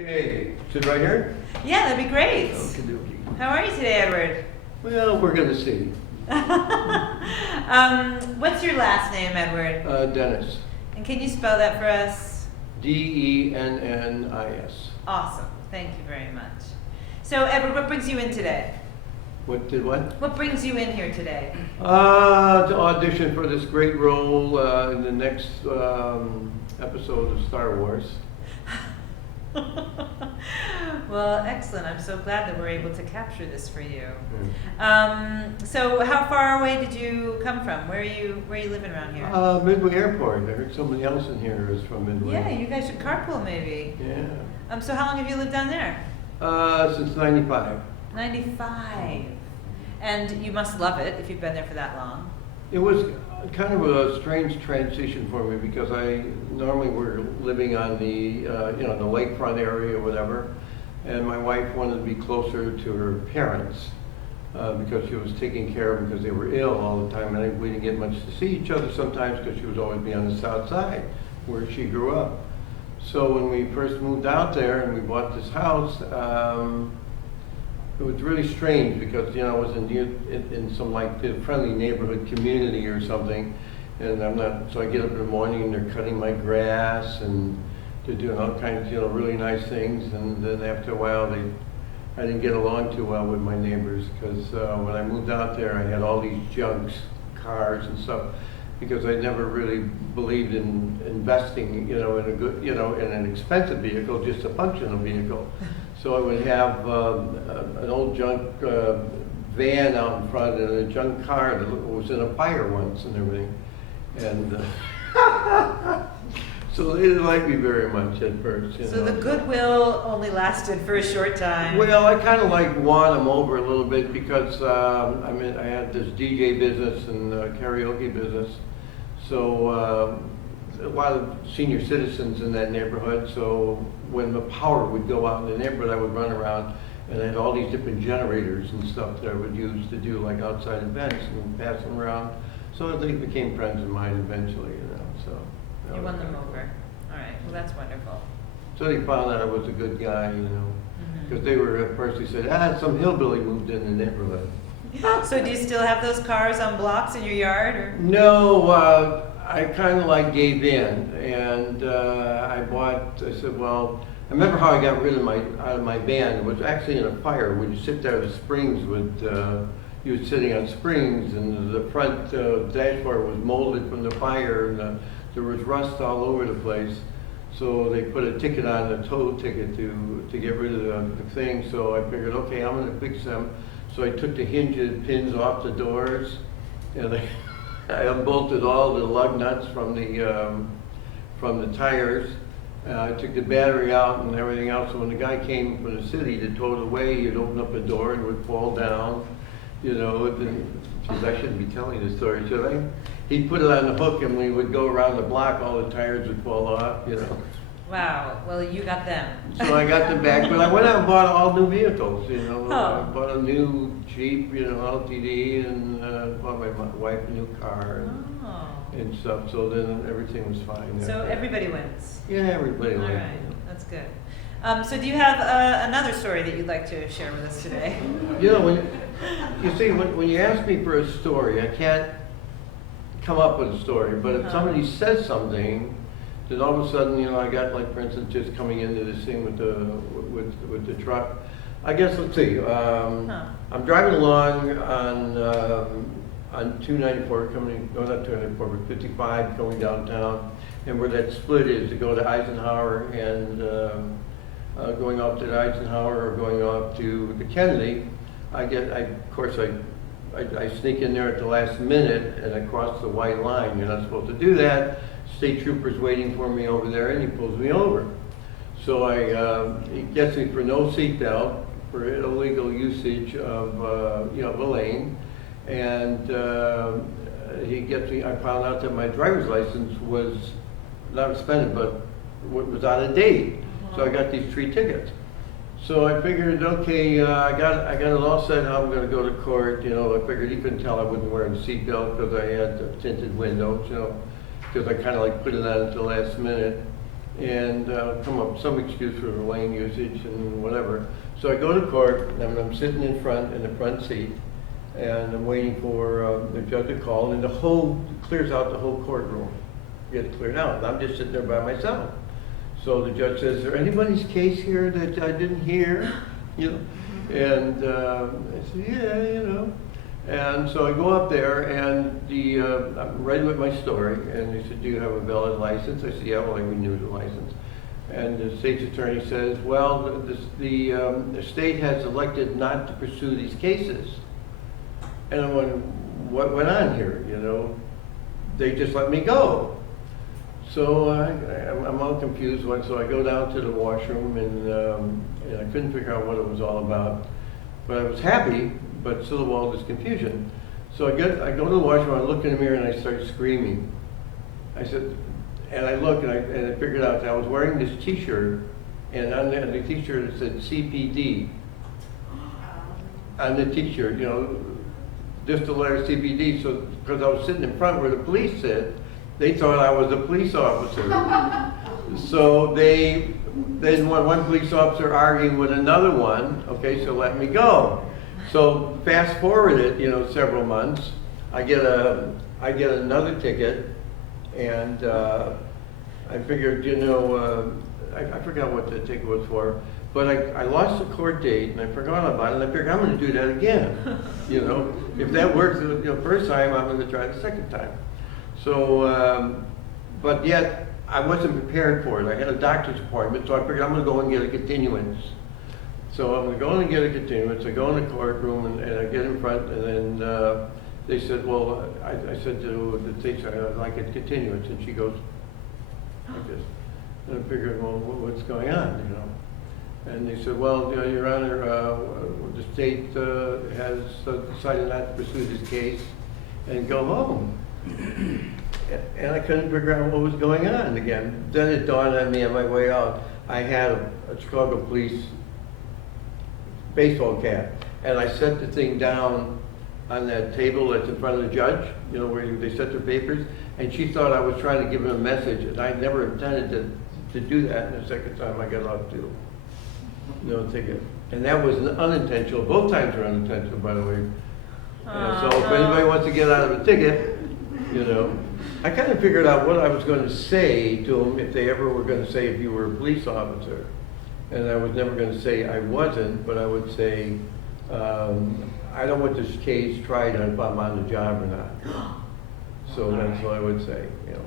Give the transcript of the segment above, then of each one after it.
Okay, sit right here? Yeah, that'd be great. Okey-dokey. How are you today, Edward? Well, we're gonna see. What's your last name, Edward? Dennis. And can you spell that for us? Dennis. Awesome. Thank you very much. So, Edward, what brings you in today? What did what? What brings you in here today? To audition for this great role in the next episode of Star Wars. Well, excellent. I'm so glad that we're able to capture this for you. Mm. So, how far away did you come from? Where are you living around here? Midway Airport. I heard somebody else in here is from Midway. Yeah, you guys should carpool maybe. Yeah. So how long have you lived down there? Since 95. 95. And you must love it if you've been there for that long. It was kind of a strange transition for me because I normally were living on the the lakefront area or whatever, and my wife wanted to be closer to her parents because she was taking care of them because they were ill all the time, and we didn't get much to see each other sometimes because she was always be on the south side where she grew up. So when we first moved out there and we bought this house, it was really strange because I was in some like friendly neighborhood community or something, and I'm not. So I get up in the morning and they're cutting my grass and they're doing all kinds of really nice things, and then after a while I didn't get along too well with my neighbors because when I moved out there I had all these junks, cars and stuff. Because I never really believed in investing, in a good, in an expensive vehicle, just a functional vehicle. So I would have an old junk van out in front and a junk car that was in a fire once and everything. And so they didn't like me very much at first. So the goodwill only lasted for a short time. Well, I kind of won them over a little bit because I had this DJ business and karaoke business. So a lot of senior citizens in that neighborhood. So when the power would go out in the neighborhood, I would run around and I had all these different generators and stuff that I would use to do like outside events and pass them around. So they became friends of mine eventually, So you won them over. All right. Well, that's wonderful. So they found out I was a good guy, because they were at first they said, some hillbilly moved in the neighborhood. So do you still have those cars on blocks in your yard? Or? No, I kind of gave in, and I said, well, I remember how I got rid of my van. It was actually in a fire. When you sit there, the springs you were sitting on springs, and the front dashboard was molded from the fire, and there was rust all over the place. So they put a ticket on, a tow ticket to get rid of the thing. So I figured, okay, I'm going to fix them. So I took the hinge pins off the doors, and I unbolted all the lug nuts from the tires. I took the battery out and everything else. So when the guy came from the city to tow it away, he'd open up a door and it would fall down. Geez, I shouldn't be telling this story, should I? He'd put it on the hook, and when he would go around the block, all the tires would fall off. Wow. Well, you got them. So I got them back, but I went out and bought all new vehicles. Oh. I bought a new Jeep, LTD, and bought my wife a new car and stuff. So then everything was fine. So everybody wins. Yeah, everybody wins. All right, that's good. So do you have another story that you'd like to share with us today? When you ask me for a story, I can't come up with a story. But if somebody says something, then all of a sudden, I got for instance, just coming into this thing with the truck. I guess let's see. I'm driving along on 294 not 294, but 55 going downtown, and where that split is to go to Eisenhower and going off to the Eisenhower or going off to the Kennedy. I sneak in there at the last minute and I cross the white line. You're not supposed to do that. State trooper's waiting for me over there, and he pulls me over. So he gets me for no seatbelt, for illegal usage of a lane, and he gets me. I found out that my driver's license was not suspended, but was out of date. So I got these 3 tickets. So I figured, okay, I got it all set how I'm going to go to court. I figured he couldn't tell I wasn't wearing a seatbelt because I had tinted windows. Because I kind of put it on at the last minute. and come up with some excuse for the lane usage and whatever. So I go to court, and I'm sitting in the front seat, and I'm waiting for the judge to call, and clears out the whole courtroom, gets cleared out. And I'm just sitting there by myself. So the judge says, "Is there anybody's case here that I didn't hear?" You know, and I said, "Yeah, you know." And so I go up there, and I'm ready with my story, and they said, "Do you have a valid license?" I said, "Yeah, well, I renewed the license." And the state's attorney says, "Well, the state has elected not to pursue these cases." And I'm wondering, what went on here, you know? They just let me go. So I'm all confused, so I go down to the washroom, and I couldn't figure out what it was all about. But I was happy, but still all this confusion. So I go to the washroom, I look in the mirror, and I start screaming. I said, and I look, and I figured out that I was wearing this T-shirt, and on the T-shirt it said CPD. On the T-shirt, you know, just the letter CPD. So because I was sitting in front where the police sit, they thought I was a police officer. So then one police officer arguing with another one, okay, so let me go. So fast forward it, you know, several months, I get another ticket, and I figured, you know, I forgot what the ticket was for, but I lost the court date, and I forgot about it, and I figured I'm going to do that again. You know, if that works, you know, first time, I'm going to try the second time. So, but yet I wasn't prepared for it. I had a doctor's appointment, so I figured I'm going to go and get a continuance. So I'm going to go and get a continuance. I go in the courtroom, and I get in front, and then they said, well, I said to the teacher, I'd like a continuance, and she goes like this. And I figured, well, what's going on, you know? And they said, well, you know, Your Honor, the state has decided not to pursue this case and go home. And I couldn't figure out what was going on again. Then it dawned on me on my way out, I had a Chicago police baseball cap, and I set the thing down on that table that's in front of the judge, you know, where they set their papers, and she thought I was trying to give him a message, and I never intended to do that. And the second time I got off too. No ticket. And that was unintentional. Both times were unintentional, by the way. So if anybody wants to get out of a ticket, you know, I kind of figured out what I was going to say to them if they ever were going to say if you were a police officer. And I was never going to say I wasn't, but I would say, I don't want this case tried if I'm on the job or not. So that's what I would say, you know.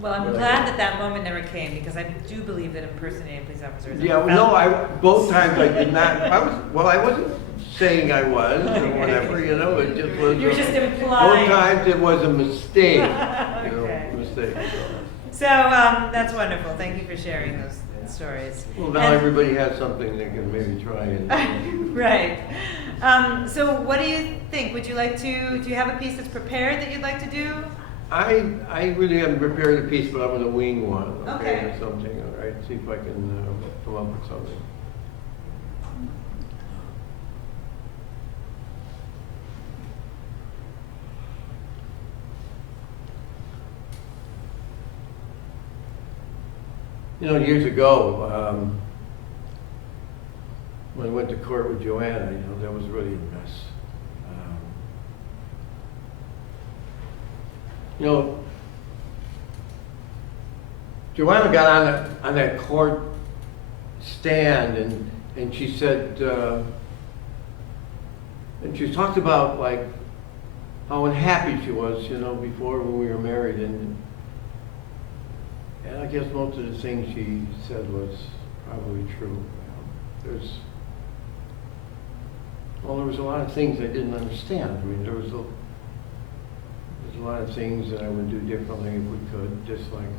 Well, I'm glad that moment never came, because I do believe that impersonating a police officer is yeah, no, both times I did not. I wasn't saying I was or whatever, you know. It just was. You're just implying. Both times it was a mistake. Okay. You know, mistake. So that's wonderful. Thank you for sharing those stories. Well, now everybody has something they can maybe try and. Right. So what do you think? Would you like to? Do you have a piece that's prepared that you'd like to do? I really haven't prepared a piece, but I'm going to wing one, Okay. or something. All right, see if I can come up with something. You know, years ago, when I went to court with Joanna, you know, that was really a mess. You know, Joanna got on that court stand, and she said, and she talked about like how unhappy she was, you know, before when we were married, and I guess most of the things she said was probably true. You know, there was a lot of things I didn't understand. I mean, there's a lot of things that I would do differently if we could, just like,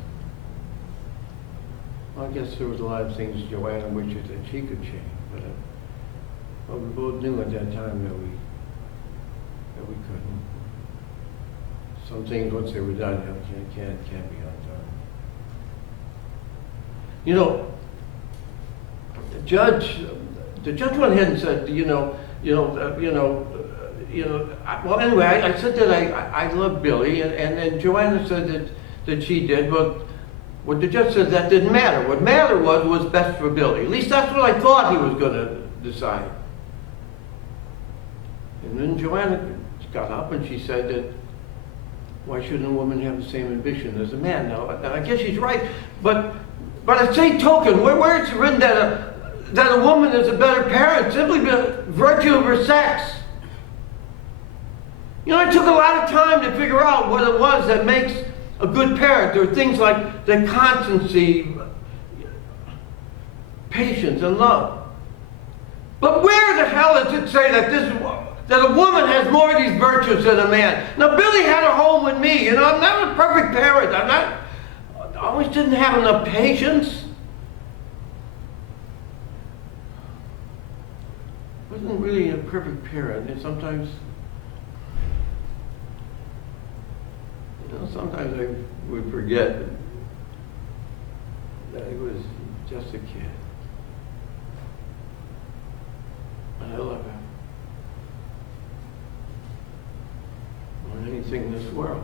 well, I guess there was a lot of things Joanna wishes that she could change, but we both knew at that time that we couldn't. Some things, once they were done, can't be undone. You know, the judge went ahead and said, well, anyway, I said that I love Billy, and then Joanna said that she did. But What the judge said, that didn't matter. What mattered was best for Billy. At least that's what I thought he was going to decide. And then Joanna got up and she said that, why shouldn't a woman have the same ambition as a man? Now, I guess she's right, but at the same token, where it's written that a woman is a better parent simply by virtue of her sex. You know, it took a lot of time to figure out what it was that makes a good parent. There are things like the constancy, patience, and love. But where the hell does it say that that a woman has more of these virtues than a man? Now, Billy had a home with me. You know, I'm not a perfect parent. I always didn't have enough patience. Wasn't really a perfect parent, and sometimes I would forget that I was just a kid. And I love him more than anything in this world.